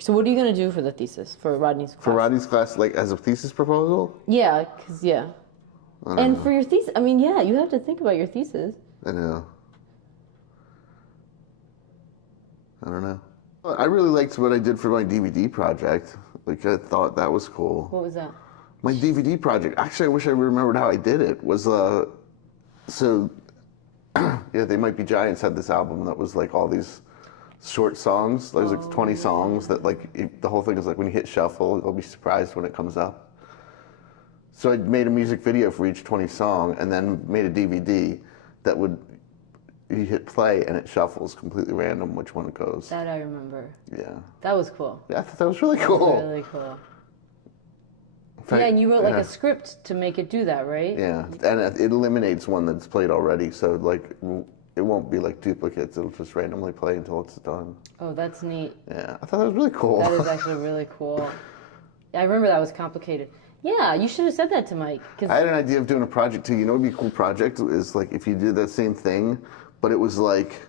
So what are you going to do for the thesis, for Rodney's class? For Rodney's class, like as a thesis proposal? Yeah, because, yeah. And know. For your thesis, I mean, yeah, you have to think about your thesis. I know. I don't know. I really liked what I did for my DVD project. Like, I thought that was cool. What was that? My DVD project, actually, I wish I remembered how I did it, was, so, yeah, They Might Be Giants had this album that was like all these short songs. There's like 20 songs that like, the whole thing is like when you hit shuffle, you'll be surprised when it comes up. So I made a music video for each 20 song and then made a DVD that would, you hit play and it shuffles completely random which one it goes. That I remember. Yeah. That was cool. Yeah, I thought that was really cool. Really cool. Fact, yeah, and you wrote like a script to make it do that, right? Yeah, and it eliminates one that's played already, so like it won't be like duplicates. It'll just randomly play until it's done. Oh, that's neat. Yeah, I thought that was really cool. That is actually really cool. I remember that was complicated. Yeah, you should have said that to Mike. I had an idea of doing a project too. You know what would be a cool project is like if you did that same thing, but it was like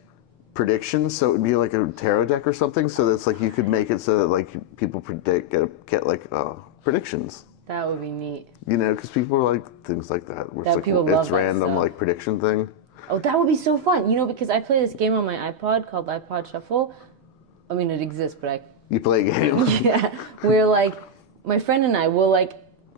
predictions, so it would be like a tarot deck or something, so that's like you could make it so that like people get like predictions. That would be neat. You know, because people are like things like that. Where that it's people like, love it's random like prediction thing. Oh, that would be so fun. You know, because I play this game on my iPod called iPod Shuffle. I mean, it exists, but I... You play a game? Yeah, where like my friend and I will like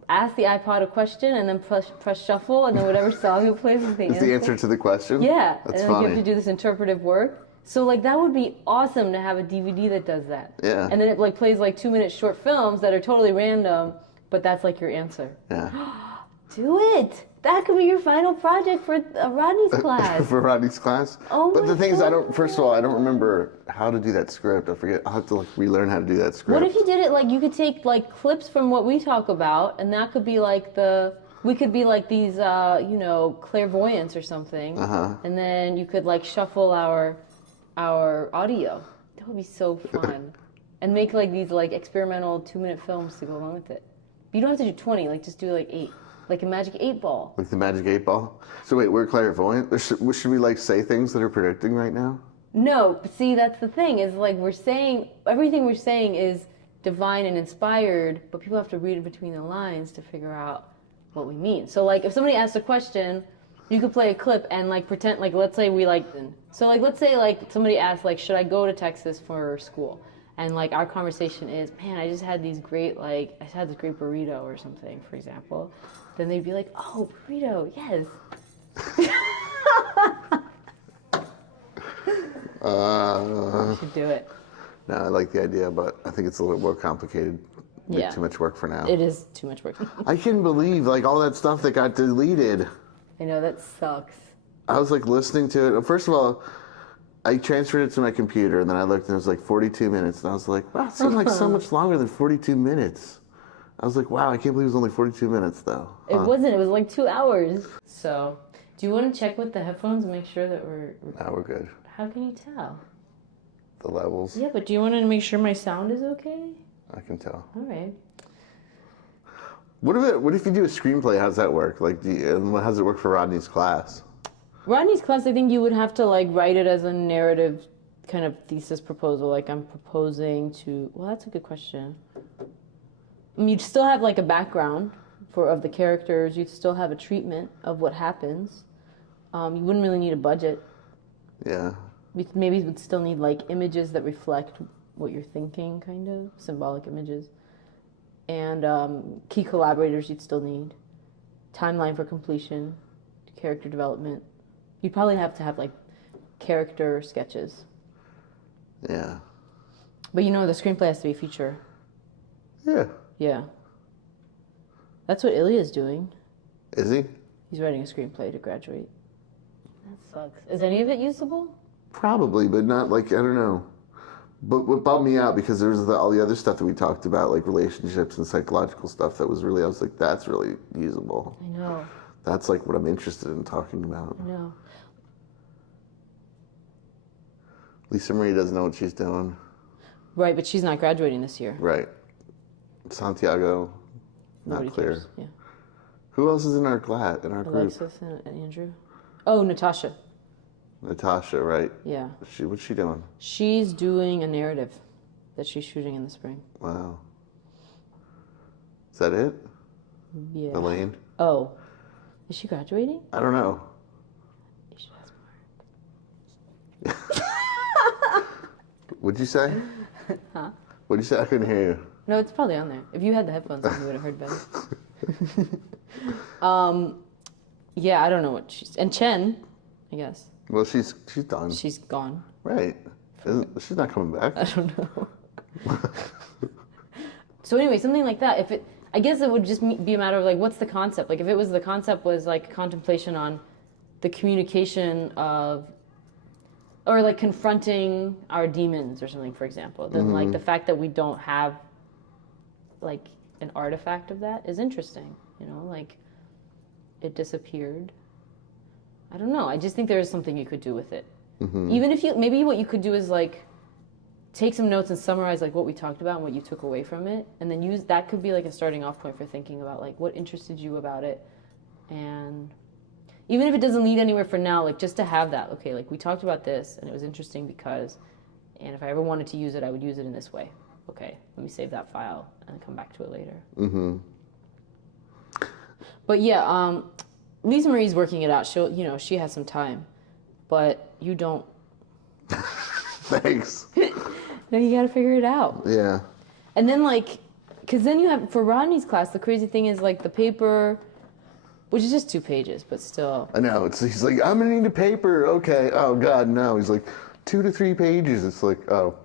ask the iPod a question and then press shuffle, and then whatever song it plays is the answer. Is the answer to the question? Yeah, that's and funny. You have to do this interpretive work. So like that would be awesome to have a DVD that does that. Yeah. And then it like plays like 2-minute short films that are totally random. But that's like your answer. Yeah. Do it. That could be your final project for Rodney's class. For Rodney's class? Oh but my the thing God. is, first of all, I don't remember how to do that script. I forget. I'll have to like relearn how to do that script. What if you did it like you could take like clips from what we talk about, and that could be like we could be like these, you know, clairvoyants or something. And then you could like shuffle our audio. That would be so fun. And make like these like experimental 2-minute films to go along with it. You don't have to do 20, like just do like 8. Like a magic 8 ball. Like the magic 8 ball? So wait, we're clairvoyant? Should we like say things that are predicting right now? No, but see, that's the thing, is like we're saying, everything we're saying is divine and inspired, but people have to read it between the lines to figure out what we mean. So like if somebody asks a question, you could play a clip and like pretend, like let's say we like, so like let's say like somebody asks like, should I go to Texas for school? And like our conversation is, man, I just had these great, like, I had this great burrito or something, for example. Then they'd be like, oh, burrito, yes. You should do it. No, I like the idea, but I think it's a little more complicated. Too much work for now. It is too much work. I can't believe like all that stuff that got deleted. I know, that sucks. I was like listening to it. First of all, I transferred it to my computer, and then I looked, and it was like 42 minutes, and I was like, wow, it seemed like so much longer than 42 minutes. I was like, wow, I can't believe it was only 42 minutes, though. It wasn't. It was like 2 hours. So, do you want to check with the headphones and make sure that we're... No, we're good. How can you tell? The levels? Yeah, but do you want to make sure my sound is okay? I can tell. All right. What if you do a screenplay? How's that work? Like, how does it work for Rodney's class? Rodney's class, I think you would have to like write it as a narrative kind of thesis proposal. Like I'm proposing to, well, that's a good question. I mean, you'd still have like a background of the characters. You'd still have a treatment of what happens. You wouldn't really need a budget. Yeah. Maybe you would still need like images that reflect what you're thinking, kind of symbolic images. And key collaborators you'd still need. Timeline for completion, character development. You'd probably have to have like character sketches. Yeah. But you know the screenplay has to be a feature. Yeah. Yeah. That's what Ilya's doing. Is he? He's writing a screenplay to graduate. That sucks. Is any of it usable? Probably, but not like, I don't know. But what bummed me out, because there's all the other stuff that we talked about, like relationships and psychological stuff that was really, I was like, that's really usable. I know. That's like what I'm interested in talking about. I know. Lisa Marie doesn't know what she's doing. Right, but she's not graduating this year. Right. Santiago, Nobody not clear. cares. Yeah. Who else is in our class, in our group? Alexis and Andrew. Oh, Natasha. Natasha, right? Yeah. What's she doing? She's doing a narrative that she's shooting in the spring. Wow. Is that it? Yeah. Elaine? Oh. Is she graduating? I don't know. You should ask Mark. What'd you say? Huh? What'd you say? I couldn't hear you. No, it's probably on there. If you had the headphones on, you would have heard better. Yeah, I don't know what she's... And Chen, I guess. Well, she's done. She's gone. Right. She's not coming back. I don't know. So anyway, something like that. If it... I guess it would just be a matter of, like, what's the concept? Like, if it was the concept was, like, contemplation on the communication of... Or, like, confronting our demons or something, for example. Then, like, the fact that we don't have, like, an artifact of that is interesting. You know, like, it disappeared. I don't know. I just think there is something you could do with it. Even if you... Maybe what you could do is, like... take some notes and summarize like what we talked about and what you took away from it, and then use that could be like a starting off point for thinking about like what interested you about it. And even if it doesn't lead anywhere for now, like just to have that, okay, like we talked about this and it was interesting because, and if I ever wanted to use it, I would use it in this way. Okay, let me save that file and come back to it later. But yeah, Lisa Marie's working it out. She'll, you know, she has some time, but you don't. Thanks. No, you got to figure it out. Yeah. And then, like, because then you have, for Rodney's class, the crazy thing is, like, the paper, which is just 2 pages, but still. I know. He's like, I'm going to need a paper. Okay. Oh, God, no. He's like, 2 to 3 pages. It's like, oh.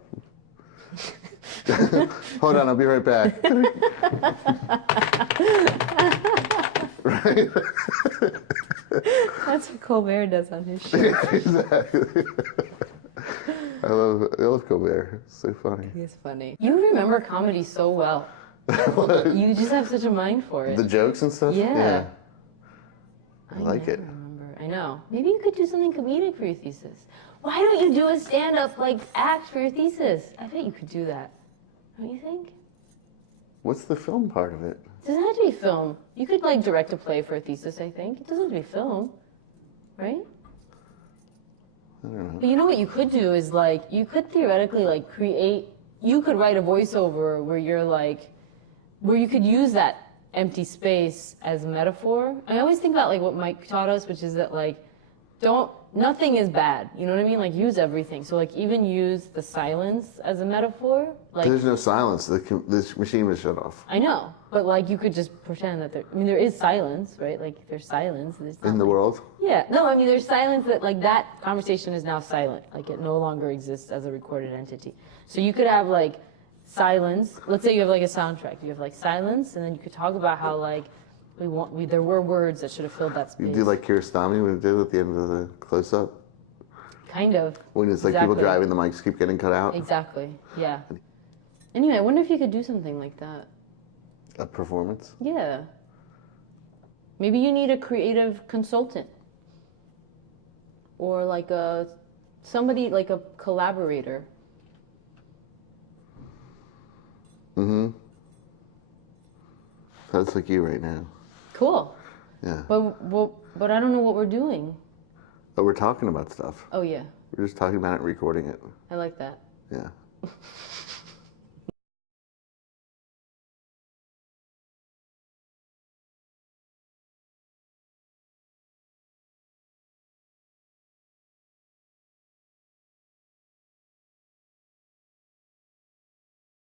Hold on, I'll be right back. Right? That's what Colbert does on his show. Exactly. I love Colbert. It's so funny. He's funny. You remember comedy so well. You just have such a mind for it. The jokes and stuff? Yeah. I like it. Remember. I know. Maybe you could do something comedic for your thesis. Why don't you do a stand-up, like, act for your thesis? I bet you could do that. Don't you think? What's the film part of it? It doesn't have to be film. You could, like, direct a play for a thesis, I think. It doesn't have to be film. Right? I don't know. But you know what you could do is, like, you could theoretically, like, you could write a voiceover where you're, like, where you could use that empty space as a metaphor. I always think about, like, what Mike taught us, which is that, like, nothing is bad. You know what I mean? Like, use everything. So, like, even use the silence as a metaphor. Like, there's no silence. This machine was shut off. I know. But, like, you could just pretend that there is silence, right? Like, there's silence. In the world? Yeah. No, I mean, there's silence that, like, that conversation is now silent. Like, it no longer exists as a recorded entity. So you could have, like, silence. Let's say you have, like, a soundtrack. You have, like, silence, and then you could talk about how, like, there were words that should have filled that space. You do like Kiarostami would do at the end of the close-up? Kind of. When it's like Exactly. people driving, the mics keep getting cut out? Exactly. Yeah. Anyway, I wonder if you could do something like that. A performance? Yeah. Maybe you need a creative consultant. Or like somebody, like a collaborator. That's like you right now. Cool. Yeah. But I don't know what we're doing. But we're talking about stuff. Oh, yeah. We're just talking about it and recording it. I like that. Yeah.